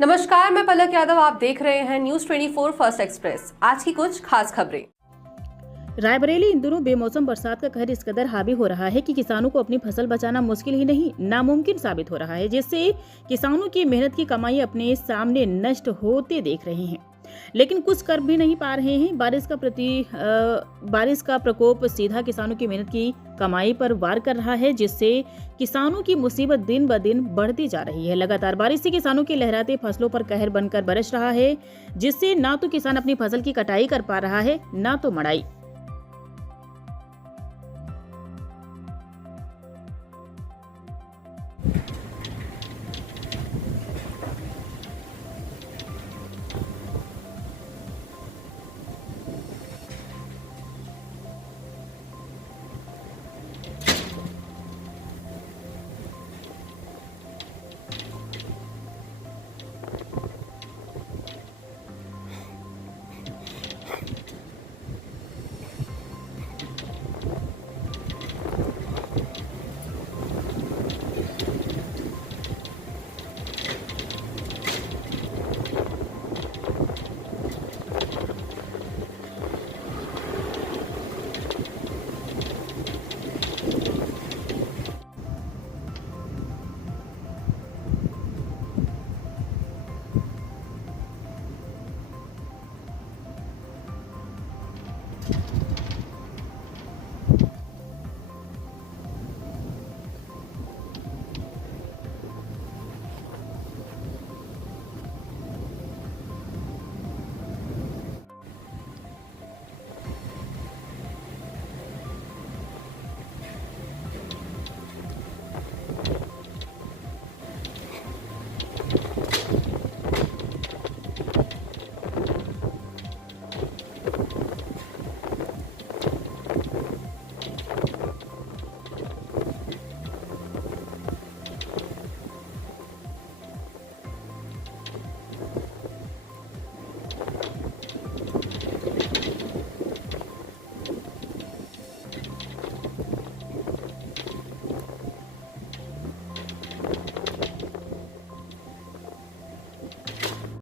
नमस्कार, मैं पलक यादव। आप देख रहे हैं न्यूज 24 फर्स्ट एक्सप्रेस। आज की कुछ खास खबरें। रायबरेली इन दिनों बेमौसम बरसात का कहर इस कदर हावी हो रहा है कि किसानों को अपनी फसल बचाना मुश्किल ही नहीं नामुमकिन साबित हो रहा है, जिससे किसानों की मेहनत की कमाई अपने सामने नष्ट होते देख रहे हैं, लेकिन कुछ कर भी नहीं पा रहे हैं। बारिश का प्रकोप सीधा किसानों की मेहनत की कमाई पर वार कर रहा है, जिससे किसानों की मुसीबत दिन ब दिन बढ़ती जा रही है। लगातार बारिश से किसानों के लहराते फसलों पर कहर बनकर बरस रहा है, जिससे ना तो किसान अपनी फसल की कटाई कर पा रहा है, ना तो मड़ाई।